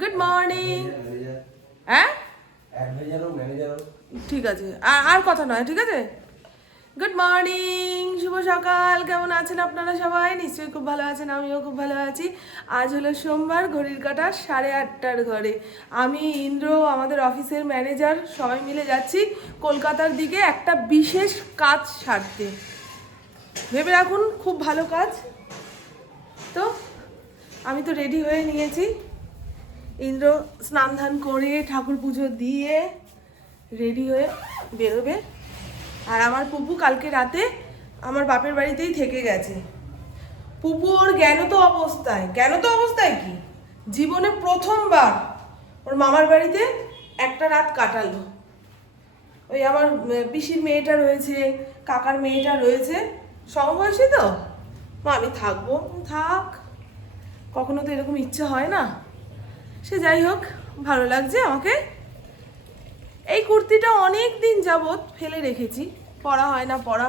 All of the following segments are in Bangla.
Good morning. হ্যাঁ ঠিক আছে, আর কথা নয়, ঠিক আছে। গুড মর্নিং, শুভ সকাল। কেমন আছেন আপনারা সবাই? নিশ্চয়ই খুব ভালো আছেন, আমিও খুব ভালো আছি। আজ হলো সোমবার, ঘড়ির কাঁটা 8:30 ঘরে। আমি, ইন্দ্র, আমাদের অফিসের ম্যানেজার সবাই মিলে যাচ্ছি কলকাতার দিকে একটা বিশেষ কাজ সারতে। ভেবে রাখুন, খুব ভালো কাজ। তো আমি তো রেডি হয়ে নিয়েছি। ইন্দ্র স্নান ধান করে ঠাকুর পুজো দিয়ে রেডি হয়ে বেরোবে। আর আমার পুপু কালকে রাতে আমার বাপের বাড়িতেই থেকে গেছে। পুপু ওর জ্ঞানত অবস্থায় কি জীবনে প্রথমবার ওর মামার বাড়িতে একটা রাত কাটালো। ওই আমার পিসির মেয়েটা রয়েছে, কাকার মেয়েটা রয়েছে, সমবয়সী তো। মা আমি থাকবো, থাক, কখনো তো এরকম ইচ্ছে হয় না। সে যাই হোক, ভালো লাগছে আমাকে। এই কুর্তিটা অনেক দিন যাবৎ ফেলে রেখেছি, পরা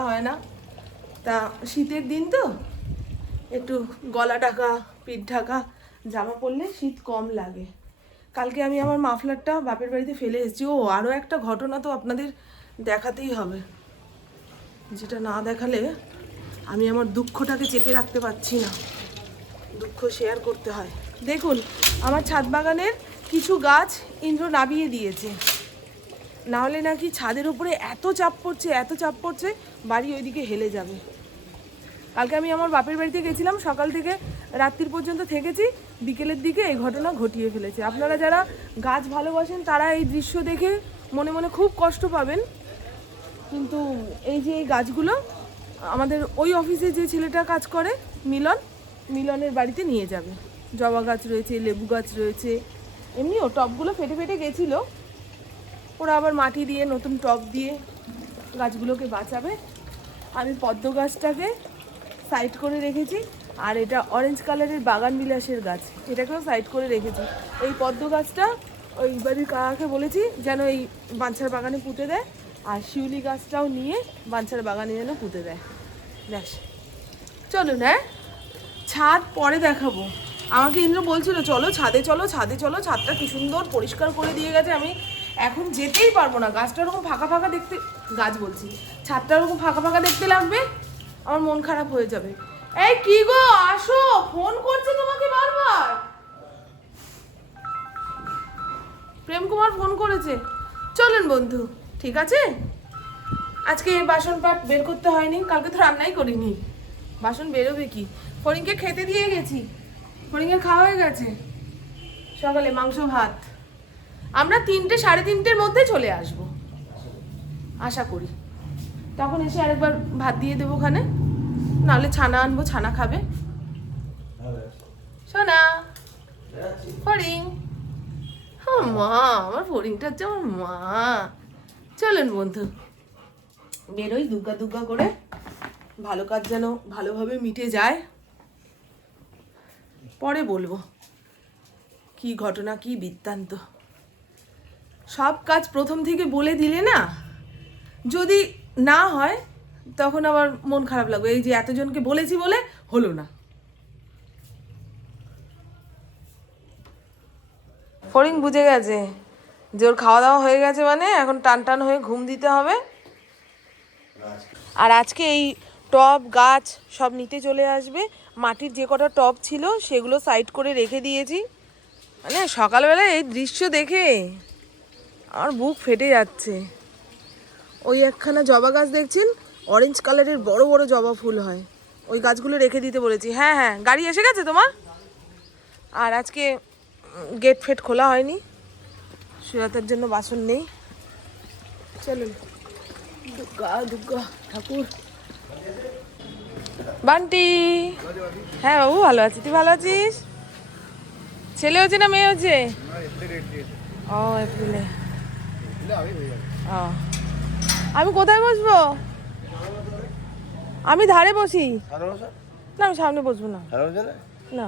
হয় না। তা শীতের দিন তো একটু গলা ঢাকা পিঠ ঢাকা জামা পরলে শীত কম লাগে। কালকে আমি আমার মাফলারটা বাপের বাড়িতে ফেলে এসেছি। ও আরও একটা ঘটনা তো আপনাদের দেখাতেই হবে, যেটা না দেখালে আমি আমার দুঃখটাকে চেপে রাখতে পারছি না। দুঃখ শেয়ার করতে হয়। দেখুন, আমার ছাদ বাগানের কিছু গাছ ইন্দ্র নামিয়ে দিয়েছে, নাহলে নাকি ছাদের উপরে এত চাপ পড়ছে বাড়ি ওইদিকে হেলে যাবে। কালকে আমি আমার বাপের বাড়িতে গেছিলাম, সকাল থেকে রাত্রির পর্যন্ত থেকেছি, বিকেলের দিকে এই ঘটনা ঘটিয়ে ফেলেছে। আপনারা যারা গাছ ভালোবাসেন তারা এই দৃশ্য দেখে মনে মনে খুব কষ্ট পাবেন, কিন্তু এই যে এই গাছগুলো আমাদের ওই অফিসে যে ছেলেটা কাজ করে মিলনের বাড়িতে নিয়ে যাবে। জবা গাছ রয়েছে, লেবু গাছ রয়েছে, এমনিও টবগুলো ফেটে গেছিলো, ওরা আবার মাটি দিয়ে নতুন টব দিয়ে গাছগুলোকে বাঁচাবে। আমি পদ্ম গাছটাকে সাইড করে রেখেছি, আর এটা অরেঞ্জ কালারের বাগান বিলাসের গাছ, এটাকেও সাইড করে রেখেছি। এই পদ্ম গাছটা ওই বাড়ির কাকাকে বলেছি যেন এই বাঞ্ছার বাগানে পুঁতে দেয়, আর শিউলি গাছটাও নিয়ে বাঞ্ছার বাগানে যেন পুঁতে দেয়। ব্যাস, চলুন। হ্যাঁ, ছাদ পরে দেখাবো। আমাকে ইন্দ্র বলছিল চলো ছাদে চলো, ছাদটা কি সুন্দর পরিষ্কার করে দিয়ে গেছে। আমি এখন যেতেই পারবো না, গাছটা ওরকম ফাঁকা দেখতে, ছাদটা ওরকম ফাঁকা দেখতে লাগবে, আমার মন খারাপ হয়ে যাবে। এই কি গো, আসো, ফোন করছে তোমাকে বারবার। প্রেম কুমার ফোন করেছে। চলুন বন্ধু, ঠিক আছে। আজকে বাসন পাট বের করতে হয়নি, কালকে তো রান্নাই করিনি, বাসন বেরোবে কি। ফড়িংকে খেতে দিয়ে গেছি, ফড়িংয়ের খাওয়া হয়ে গেছে সকালে মাংস ভাত। আমরা 3টে 3:30-র মধ্যে চলে আসবো আশা করি। তখন এসে আরেকবার ভাত দিয়ে দেবো ওখানে, নাহলে ছানা আনবো, ছানা খাবে। সোনা, ফড়িং, হ্যাঁ মা, আমার ফড়িংটা হচ্ছে আমার মা। চলুন বন্ধু, বেরোই দুগ্গা করে, ভালো কাজ যেন ভালোভাবে মিটে যায়। পরে বলবো কি ঘটনা, কি বৃত্তান্ত। সব কাজ প্রথম থেকে বলে দিলে না, যদি না হয় তখন আবার মন খারাপ লাগবে। এই যে এতজনকে বলেছি বলে হলো না। ফড়িং বুঝে গেছে যে ওর খাওয়া দাওয়া হয়ে গেছে, মানে এখন টান হয়ে ঘুম দিতে হবে। আর আজকে এই টব গাছ সব নিতে চলে আসবে। মাটির যে কটা টব ছিল সেগুলো সাইড করে রেখে দিয়েছি। মানে সকালবেলায় এই দৃশ্য দেখে আমার বুক ফেটে যাচ্ছে। ওই একখানা জবা গাছ দেখছেন, অরেঞ্জ কালারের বড় বড় জবা ফুল হয়, ওই গাছগুলো রেখে দিতে বলেছি। হ্যাঁ, গাড়ি এসে গেছে তোমার। আর আজকে গেট ফেট খোলা হয়নি, সুজাতার জন্য বাসন নেই। চলুন, দুর্গা ঠাকুর। বান্টি, হ্যাঁ বাবু ভালো আছি, তুই ভালো আছিস? ছেলে হচ্ছে না মেয়ে হচ্ছে? ও এপ্রিলে। ও, আমি কোথায় বসবো? আমি ধারে বসি না, আমি সামনে বসবো না। না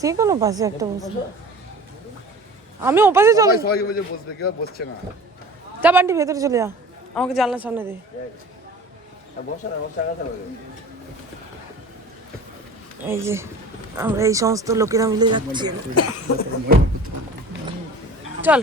যে কোনো পাশে একটা বসবো। আমি ওপাশে চলে, যা বান্টি ভেতরে চলে যা। আমাকে জানলার সামনে দে। এই যে আমরা এই সমস্ত লোকেরা মিলে যাচ্ছি। চল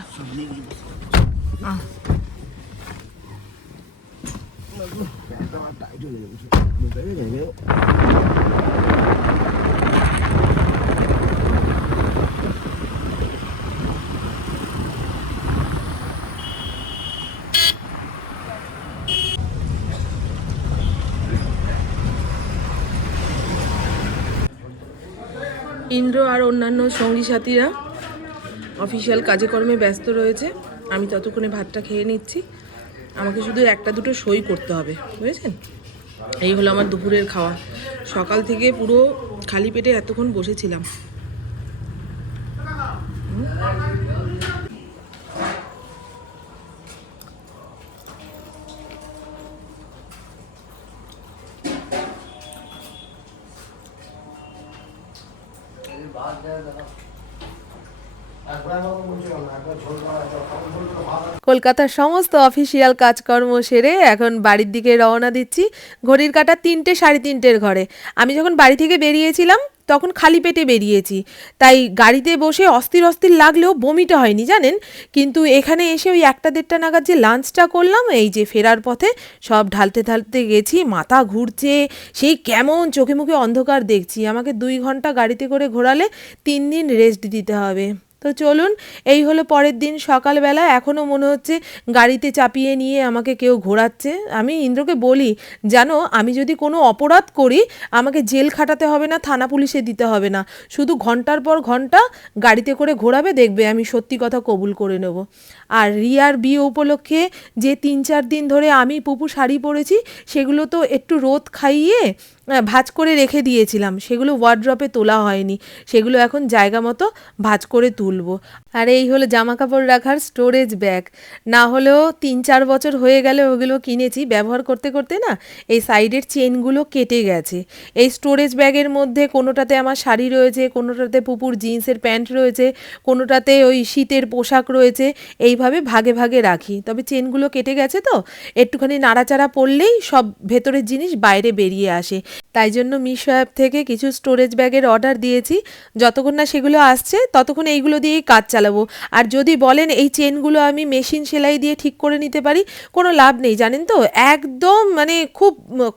ইন্দ্র আর অন্যান্য সঙ্গী সাথীরা অফিসিয়াল কাজে কর্মে ব্যস্ত রয়েছে। আমি ততক্ষণে ভাতটা খেয়ে নিচ্ছি। আমাকে শুধু একটা দুটো সই করতে হবে, বুঝেছেন? এই হলো আমার দুপুরের খাওয়া। সকাল থেকে পুরো খালি পেটে এতক্ষণ বসেছিলাম। কলকাতার সমস্ত অফিসিয়াল কাজকর্ম সেরে এখন বাড়ির দিকে রওনা দিচ্ছি। ঘড়ির কাঁটা 3টে 3:30 ঘরে। আমি যখন বাড়ি থেকে বেরিয়েছিলাম তখন খালি পেটে বেরিয়েছি, তাই গাড়িতে বসে অস্থির অস্থির লাগলেও বমিটা হয়নি জানেন। কিন্তু এখানে এসে ওই 1টা 1:30 নাগাদ যে লাঞ্চটা করলাম, এই যে ফেরার পথে সব ঢালতে ঢালতে গেছি, মাথা ঘুরছে, সেই কেমন চোখে মুখে অন্ধকার দেখছি। আমাকে 2 ঘন্টা গাড়িতে করে ঘোরালে 3 দিন রেস্ট দিতে হবে। তো চলুন, এই হলো পরের দিন সকালবেলা। এখনও মনে হচ্ছে গাড়িতে চাপিয়ে নিয়ে আমাকে কেউ ঘোরাচ্ছে। আমি ইন্দ্রকে বলি, জানো, আমি যদি কোনো অপরাধ করি আমাকে জেল খাটাতে হবে না, থানা পুলিশে দিতে হবে না, শুধু ঘন্টার পর ঘন্টা গাড়িতে করে ঘোরাবে, দেখবে আমি সত্যি কথা কবুল করে নেব। আর রিয়ার বিয়ে উপলক্ষে যে 3-4 দিন ধরে আমি পুপু শাড়ি পরেছি, সেগুলো তো একটু রোদ খাইয়ে ভাঁজ করে রেখে দিয়েছিলাম, সেগুলো ওয়ার্ড্রপে তোলা হয়নি, সেগুলো এখন জায়গা মতো ভাঁজ করে তুলবো। আর এই হলো জামা কাপড় রাখার স্টোরেজ ব্যাগ। না হলেও 3-4 বছর হয়ে গেলে ওগুলো কিনেছি, ব্যবহার করতে করতে না এই সাইডের চেনগুলো কেটে গেছে। এই স্টোরেজ ব্যাগের মধ্যে কোনোটাতে আমার শাড়ি রয়েছে, কোনোটাতে পুপুর জিন্সের প্যান্ট রয়েছে, কোনোটাতে ওই শীতের পোশাক রয়েছে, এইভাবে ভাগে ভাগে রাখি। তবে চেনগুলো কেটে গেছে তো একটুখানি নাড়াচাড়া পড়লেই সব ভেতরের জিনিস বাইরে বেরিয়ে আসে। তাই জন্য মিশো অ্যাপ থেকে কিছু স্টোরেজ ব্যাগের অর্ডার দিয়েছি। যতক্ষণ না সেগুলো আসছে ততক্ষণ এইগুলো দিয়েই কাজ চালাবো। আর যদি বলেন এই চেনগুলো আমি মেশিন সেলাই দিয়ে ঠিক করে নিতে পারি, কোনো লাভ নেই জানেন তো। একদম মানে খুব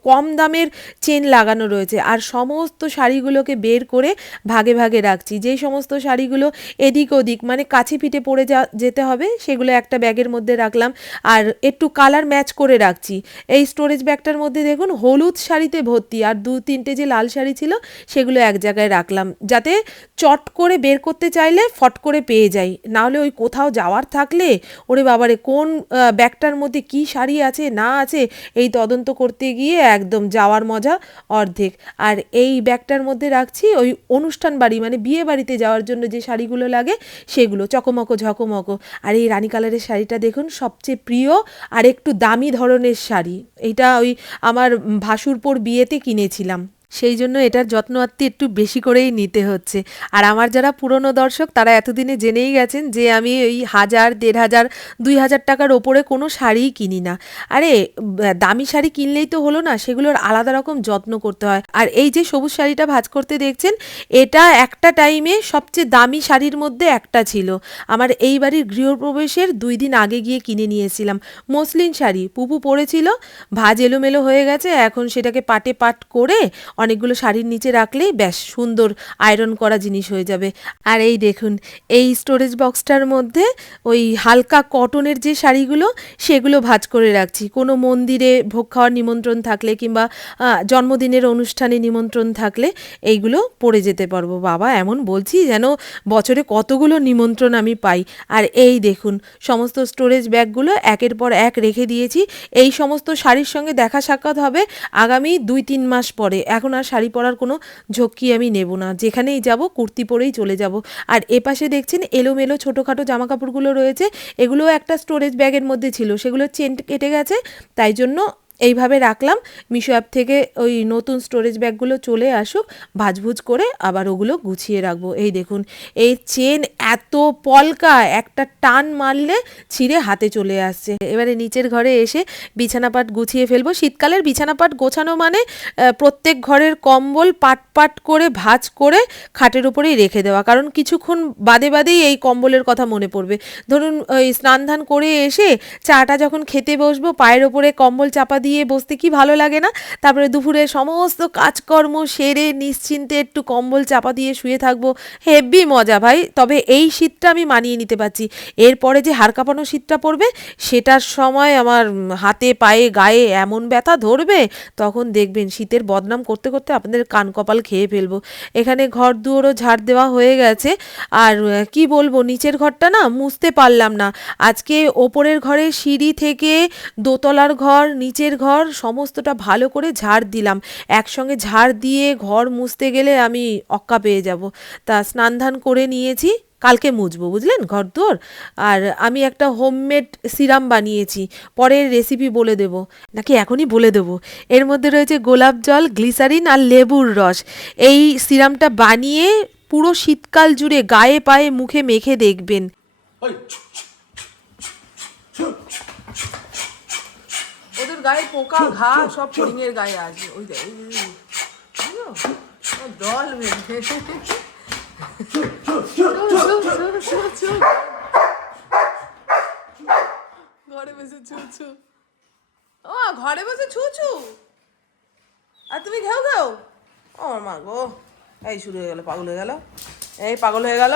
কম দামের চেন লাগানো রয়েছে। আর সমস্ত শাড়িগুলোকে বের করে ভাগে ভাগে রাখছি। যেই সমস্ত শাড়িগুলো এদিক ওদিক মানে কাছে পিঠে পড়ে যেতে হবে, সেগুলো একটা ব্যাগের মধ্যে রাখলাম। আর একটু কালার ম্যাচ করে রাখছি। এই স্টোরেজ ব্যাগটার মধ্যে দেখুন হলুদ শাড়িতে ভর্তি, আর 2-3টে যে লাল শাড়ি ছিল সেগুলো এক জায়গায় রাখলাম, যাতে চট করে বের করতে চাইলে ফট করে পেয়ে যাই। নাহলে ওই কোথাও যাওয়ার থাকলে ওরে বাবারে কোন ব্যাগটার মধ্যে কি শাড়ি আছে না আছে এই তদন্ত করতে গিয়ে একদম যাওয়ার মজা অর্ধেক। আর এই ব্যাগটার মধ্যে রাখছি ওই অনুষ্ঠান বাড়ি মানে বিয়ে বাড়িতে যাওয়ার জন্য যে শাড়িগুলো লাগে সেগুলো, চকমকো ঝকমকো। আর এই রানী কালারের শাড়িটা দেখুন, সবচেয়ে প্রিয় আর একটু দামি ধরনের শাড়ি। এইটা ওই আমার ভাসুরপুর বিয়েতে কিনেছিলাম, সেই জন্য এটার যত্ন আত্তি একটু বেশি করেই নিতে হচ্ছে। আর আমার যারা পুরনো দর্শক তারা এতদিনে জেনেই গেছেন যে আমি ওই 1000, 1500, 2000 টাকার ওপরে কোনো শাড়িই কিনি না। আরে দামি শাড়ি কিনলেই তো হলো না, সেগুলোর আলাদা রকম যত্ন করতে হয়। আর এই যে সবুজ শাড়িটা ভাঁজ করতে দেখছেন, এটা একটা টাইমে সবচেয়ে দামি শাড়ির মধ্যে একটা ছিল। আমার এই বাড়ির গৃহপ্রবেশের 2 দিন আগে গিয়ে কিনে নিয়েছিলাম। মসলিন শাড়ি পুপু পরেছিল, ভাঁজ এলোমেলো হয়ে গেছে, এখন সেটাকে পাটে পাট করে অনেকগুলো শাড়ির নিচে রাখলেই ব্যাস সুন্দর আয়রন করা জিনিস হয়ে যাবে। আর এই দেখুন, এই স্টোরেজ বক্সটার মধ্যে ওই হালকা কটনের যে শাড়িগুলো সেগুলো ভাঁজ করে রাখছি। কোনো মন্দিরে ভোগ খাওয়ার নিমন্ত্রণ থাকলে কিংবা জন্মদিনের অনুষ্ঠানে নিমন্ত্রণ থাকলে এইগুলো পরে যেতে পারবো। বাবা, এমন বলছি যেন বছরে কতগুলো নিমন্ত্রণ আমি পাই। আর এই দেখুন, সমস্ত স্টোরেজ ব্যাগগুলো একের পর এক রেখে দিয়েছি। এই সমস্ত শাড়ির সঙ্গে দেখা সাক্ষাৎ হবে আগামী 2-3 মাস পরে। এখন আর শাড়ি পরার কোনো ঝক্কি আমি নেব না, যেখানেই যাব কুর্তি পরেই চলে যাব। আর এপাশে দেখছেন এলোমেলো ছোটোখাটো জামা কাপড়গুলো রয়েছে, এগুলো একটা স্টোরেজ ব্যাগের মধ্যে ছিল, সেগুলো চেন কেটে গেছে, তাই জন্য এইভাবে রাখলাম। মিশো অ্যাপ থেকে ওই নতুন স্টোরেজ ব্যাগগুলো চলে আসুক, ভাজভুজ করে আবার ওগুলো গুছিয়ে রাখবো। এই দেখুন, এই চেন এত পলকা, একটা টান মারলে ছিঁড়ে হাতে চলে আসছে। এবারে নিচের ঘরে এসে বিছানাপাট গুছিয়ে ফেলবো। শীতকালের বিছানাপাট গোছানো মানে প্রত্যেক ঘরের কম্বল পাট পাট করে ভাঁজ করে খাটের উপরেই রেখে দেওয়া, কারণ কিছুক্ষণ বাদে বাদেই এই কম্বলের কথা মনে পড়বে। ধরুন ওই স্নান ধান করে এসে চাটা যখন খেতে বসবো, পায়ের ওপরে কম্বল চাপা দিয়ে বসতে কি ভালো লাগে না? তারপরে দুপুরে সমস্ত কাজকর্ম সেরে নিশ্চিন্তে একটু কম্বল চাপা দিয়ে শুয়ে থাকবো, হেব্বি মজা ভাই। তবে এই শীতটা আমি মানিয়ে নিতে পারছি। এরপরে যে হাড় কাঁপানো শীতটা পড়বে, সেটার সময় আমার হাতে পায়ে গায়ে এমন ব্যথা ধরবে, তখন দেখবেন শীতের বদনাম করতে করতে আপনাদের কান কপাল খেয়ে ফেলবো। এখানে ঘর দুয়ারও ঝাড় দেওয়া হয়ে গেছে। আর কি বলবো, নিচের ঘরটা না মুছতে পারলাম না আজকে। ওপরের ঘরে সিঁড়ি থেকে দোতলার ঘর, নিচের ঘর সমস্তটা ভালো করে ঝাড় দিলাম। একসঙ্গে ঝাড় দিয়ে ঘর মুছতে গেলে আমি অক্কা পেয়ে যাব। তা স্নান ধান করে নিয়েছি, কালকে মুছবো, বুঝলেন, ঘরদোর। আর আমি একটা হোমমেড সিরাম বানিয়েছি, পরের রেসিপি বলে দেব, নাকি এখনই বলে দেবো। এর মধ্যে রয়েছে গোলাপ জল, গ্লিসারিন আর লেবুর রস। এই সিরামটা বানিয়ে পুরো শীতকাল জুড়ে গায়ে পায়ে মুখে মেখে দেখবেন। ওদের গায়ে পোকা ঘা সব ফড়িংয়ের গায়ে আছে। ওই দেখ, দল বেঁধে ঘরে বসে ছুছু, ও ঘরে বসে ছুছু, আর তুমি ঘেউ ঘেউ। ও মা গো, এই শুরু হয়ে গেল, পাগল হয়ে গেল, এই পাগল হয়ে গেল।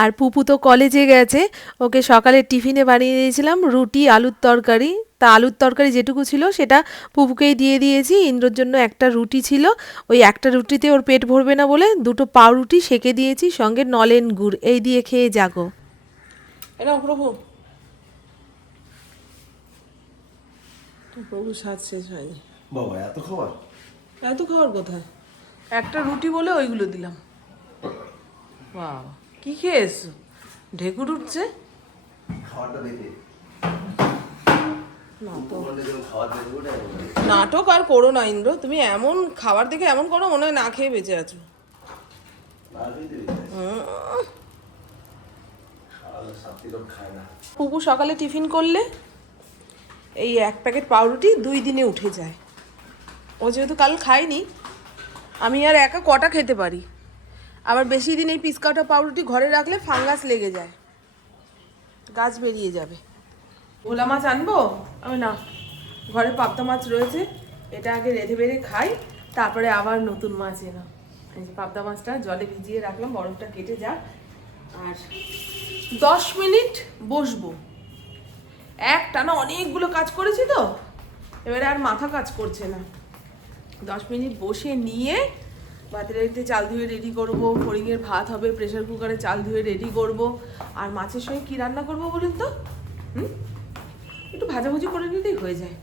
আর পুপু তো কলেজে গেছে, ওকে সকালে টিফিনে বানিয়ে দিয়েছিলাম রুটি আলুর তরকারি। তা আলুর তরকারি যেটুকু ছিল সেটা পুপুকেই দিয়ে দিয়েছি। ইন্দ্রর জন্য একটা রুটি ছিল, ওই একটা রুটিতে ওর পেট ভরবে না বলে দুটো পাউরুটি সেঁকে দিয়েছি, সঙ্গে নলেন গুড়, এই দিয়ে খেয়ে যাগো। এটা প্রভু, প্রভু স্বাদ শেষ হয়নি বাবা, এত খাবার? এত খাওয়ার কোথায়, একটা রুটি বলে ওইগুলো দিলাম। বাবা কি খেয়ে এসছো, ঢেকুর উঠছে। খাবারটা দেখে নাটক আর করো না ইন্দ্র, তুমি এমন খাবার দেখে এমন করো মনে হয় না খেয়ে বেঁচে আছো। পুপু সকালে টিফিন করলে এই এক প্যাকেট পাউরুটি 2 দিনে উঠে যায়। ও যেহেতু কাল খায়নি, আমি আর একা কটা খেতে পারি। আবার বেশি দিন এই পিস কাটা পাউরুটি ঘরে রাখলে ফাঙ্গাস লেগে যায়, গাছ বেরিয়ে যাবে। ভোলা মাছ আনবো আমি, না ঘরে পাবদা মাছ রয়েছে, এটা আগে রেঁধে বেড়ে খাই, তারপরে আবার নতুন মাছ এনো। এই যে পাবদা মাছটা জলে ভিজিয়ে রাখলাম, বরফটা কেটে যাক। আর 10 মিনিট বসবো, একটানা অনেকগুলো কাজ করেছি তো, এবারে আর মাথা কাজ করছে না। 10 মিনিট বসে নিয়ে ভাতের একটু চাল ধুয়ে রেডি করবো, ফড়িংয়ের ভাত হবে, প্রেশার কুকারে চাল ধুয়ে রেডি করব। আর মাছের সঙ্গে কী রান্না করবো বলুন তো? একটু ভাজাভুজি করে নিলেই হয়ে যায়।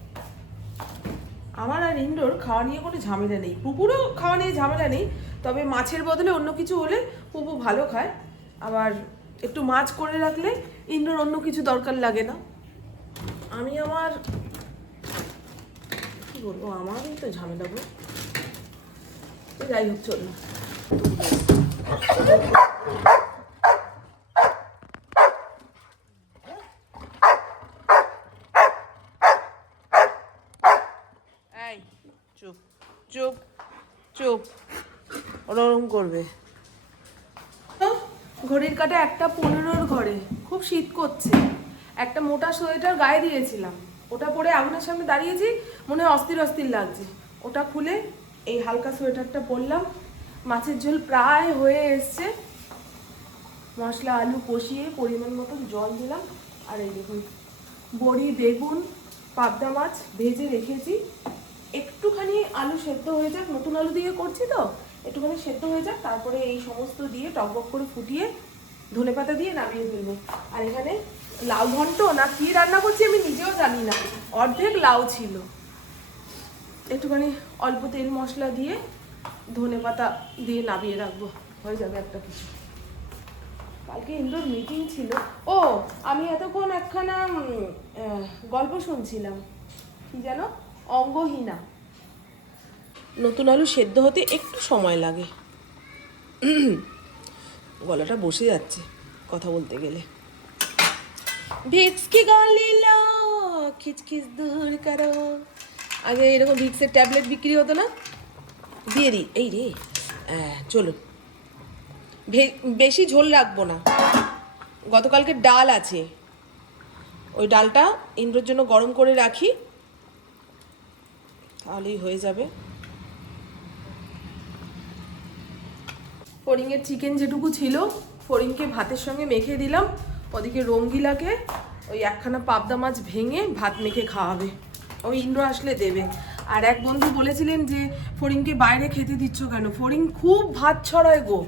আমার আর ইন্ডোর খাওয়া নিয়ে কোনো ঝামেলা নেই, পুপুরও খাওয়া নিয়ে ঝামেলা নেই। তবে মাছের বদলে অন্য কিছু হলে পুপু ভালো খায়, আবার একটু মাছ করে রাখলে ইন্ডোর অন্য কিছু দরকার লাগে না। আমি আমার কী বলবো, আমারই তো ঝামেলা গো। যাই হোক, চল না। এই চুপ চুপ চুপ, ওরকম করবে। ঘড়ির কাটা 1:15 ঘরে, খুব শীত করছে। একটা মোটা সোয়েটার গায়ে দিয়েছিলাম, ওটা পরে আগুনের সামনে দাঁড়িয়েছি, মনে হয় অস্থির অস্থির লাগছে। ওটা খুলে এই হালকা সোয়েটারটা পরলাম। মাছের ঝোল প্রায় হয়ে এসছে, মশলা আলু কষিয়ে পরিমাণ মতন জল দিলাম। আর এই দেখুন, বড়ি বেগুন পাবদা মাছ ভেজে রেখেছি। একটুখানি আলু সেদ্ধ হয়ে যাক, নতুন আলু দিয়ে করছি তো, একটুখানি সেদ্ধ হয়ে যাক, তারপরে এই সমস্ত দিয়ে টকবক করে ফুটিয়ে ধনেপাতা দিয়ে নামিয়ে ফেলবো। আর এখানে লাউ ঘন্ট না কি রান্না করছি আমি নিজেও জানি না, অর্ধেক লাউ ছিল। একটুখানি অল্প তেল মশলা দিয়ে ধনেপাতা দিয়ে নামিয়ে রাখবো, হয়ে যাবে একটা কিছু। কালকে ইন্ডোর মিটিং ছিল। ও আমি এতক্ষণ একখানা গল্প শুনছিলাম, কি যেন অঙ্গহীনা। নতুন আলু সেদ্ধ হতে একটু সময় লাগে। গলাটা বসে যাচ্ছে কথা বলতে গেলে। ভিক্স কি গলিল খিচখিচ দূর করো। আগে এরকম ভিক্সের ট্যাবলেট বিক্রি হতো না, দিয়ে দিই। এই রে, চলুন, বেশি ঝোল রাখবো না। গতকালকে ডাল আছে, ওই ডালটা ইন্দ্রর জন্য গরম করে রাখি, তাহলেই হয়ে যাবে। ফড়িংয়ের চিকেন যেটুকু ছিল, ফড়িংকে ভাতের সঙ্গে মেখে দিলাম। ওদিকে রঙ্গিলাকে ওই একখানা পাবদা মাছ ভেঙে ভাত মেখে খাওয়াবে, ওই ইন্দ্র আসলে দেবে। আর এক বন্ধু বলেছিলেন যে ফড়িংকে বাইরে খেতে দিচ্ছ কেন? ফড়িং খুব ভাত ছড়ায় গো।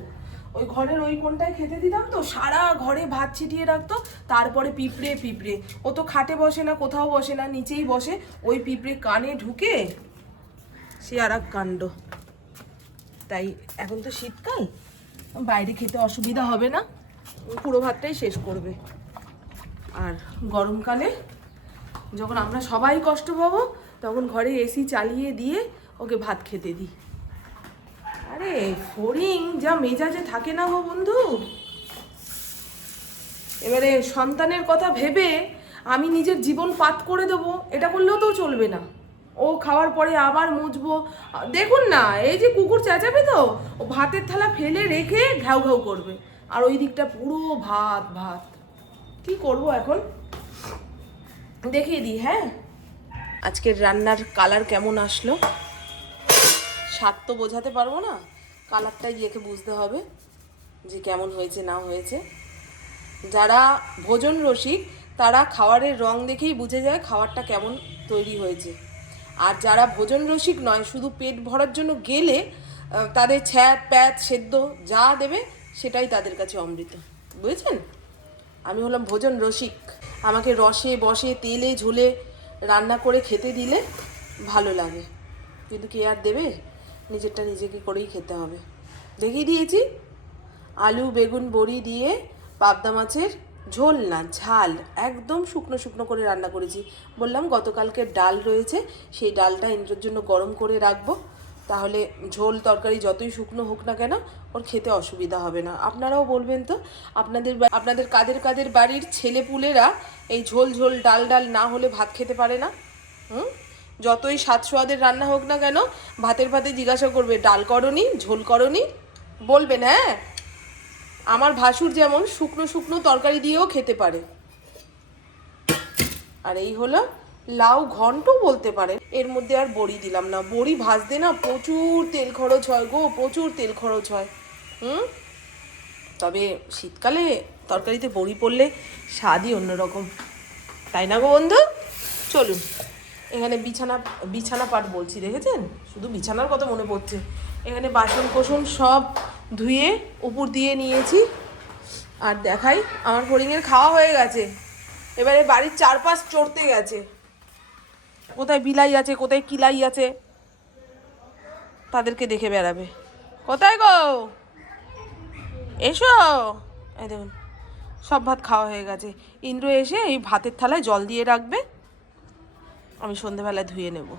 ওই ঘরের ওই কোনটায় খেতে দিতাম তো, সারা ঘরে ভাত ছিটিয়ে রাখতো। তারপরে পিঁপড়ে পিঁপড়ে, ও তো খাটে বসে না, কোথাও বসে না, নিচেই বসে। ওই পিঁপড়ে কানে ঢুকে সে আর এক কাণ্ড। তাই এখন তো শীতকাল, বাইরে খেতে অসুবিধা হবে না, পুরো ভাতটাই শেষ করবে। আর গরমকালে যখন আমরা সবাই কষ্ট পাবো, তখন ঘরে এসি চালিয়ে দিয়ে ওকে ভাত খেতে দিই। আরে ফড়িং যা মেজাজে থাকে না গো বন্ধু। এবারে সন্তানের কথা ভেবে আমি নিজের জীবন পাত করে দেবো, এটা করলেও তো চলবে না। ও খাওয়ার পরে আবার মুছবো। দেখুন না, এই যে কুকুর চেঁচাবে তো, ও ভাতের থালা ফেলে রেখে ঘ্যাউ ঘ্যাউ করবে, আর ওই দিকটা পুরো ভাত ভাত। কি করব এখন, দেখিয়ে দিই। হ্যাঁ, আজকের রান্নার কালার কেমন আসলো, স্বাদ তো বোঝাতে পারবো না, কালারটাই দেখে বুঝতে হবে যে কেমন হয়েছে না হয়েছে। যারা ভোজন রসিক তারা খাওয়ারের রং দেখেই বুঝে যায় খাবারটা কেমন তৈরি হয়েছে। আর যারা ভোজন রসিক নয়, শুধু পেট ভরার জন্য গেলে তাদের ছ্যাঁত প্যাত সেদ্ধ যা দেবে সেটাই তাদের কাছে অমৃত, বুঝেছেন? আমি হলাম ভোজন রসিক। আমাকে রসে বসে তেলে ঝোলে রান্না করে খেতে দিলে ভালো লাগে, কিন্তু কে আর দেবে? নিজেরটা নিজেকে করেই খেতে হবে। দেখিয়ে দিয়েছি, আলু বেগুন বড়ি দিয়ে পাবদা মাছের ঝোল না ঝাল, একদম শুকনো শুকনো করে রান্না করেছি। বললাম গতকালকে ডাল রয়েছে, সেই ডালটা ইন্দ্রের জন্য গরম করে রাখবো, তাহলে ঝোল তরকারি যতই শুকনো হোক না কেন ওর খেতে অসুবিধা হবে না। আপনারাও বলবেন তো, আপনাদের কাদের কাদের বাড়ির ছেলে পুলেরা এই ঝোল ঝোল ডাল ডাল না হলে ভাত খেতে পারে না? যতই স্বাদ সোয়াদের রান্না হোক না কেন, ভাতের ভাতে জিজ্ঞাসা করবে ডাল করনি, ঝোল করনি, বলবেন। হ্যাঁ, আমার ভাসুর যেমন শুকনো শুকনো তরকারি দিয়েও খেতে পারে। আর এই হলো লাউ ঘন্ট বলতে পারে। এর মধ্যে আর বড়ি দিলাম না, বড়ি ভাজতে না প্রচুর তেল খরচ হয় গো, প্রচুর তেল খরচ হয়। তবে শীতকালে তরকারিতে বড়ি পড়লে স্বাদই অন্যরকম, তাই না গো বন্ধু? চলুন, এখানে বিছানা পাট বলছি, দেখেছেন? শুধু বিছানার কথা মনে পড়ছে। এখানে বাসন কোসন সব ধুয়ে উপর দিয়ে নিয়েছি। আর দেখাই, আমার ফড়িংয়ের খাওয়া হয়ে গেছে, এবারে বাড়ির চারপাশ চড়তে গেছে। কোথায় বিলাই আছে, কোথায় কিলাই আছে, তাদেরকে দেখে বেড়াবে। কোথায় গো, এসো। এই দেখুন, সব ভাত খাওয়া হয়ে গেছে। ইন্দ্র এসে এই ভাতের থালায় জল দিয়ে রাখবে, আমি সন্ধেবেলায় ধুয়ে নেব।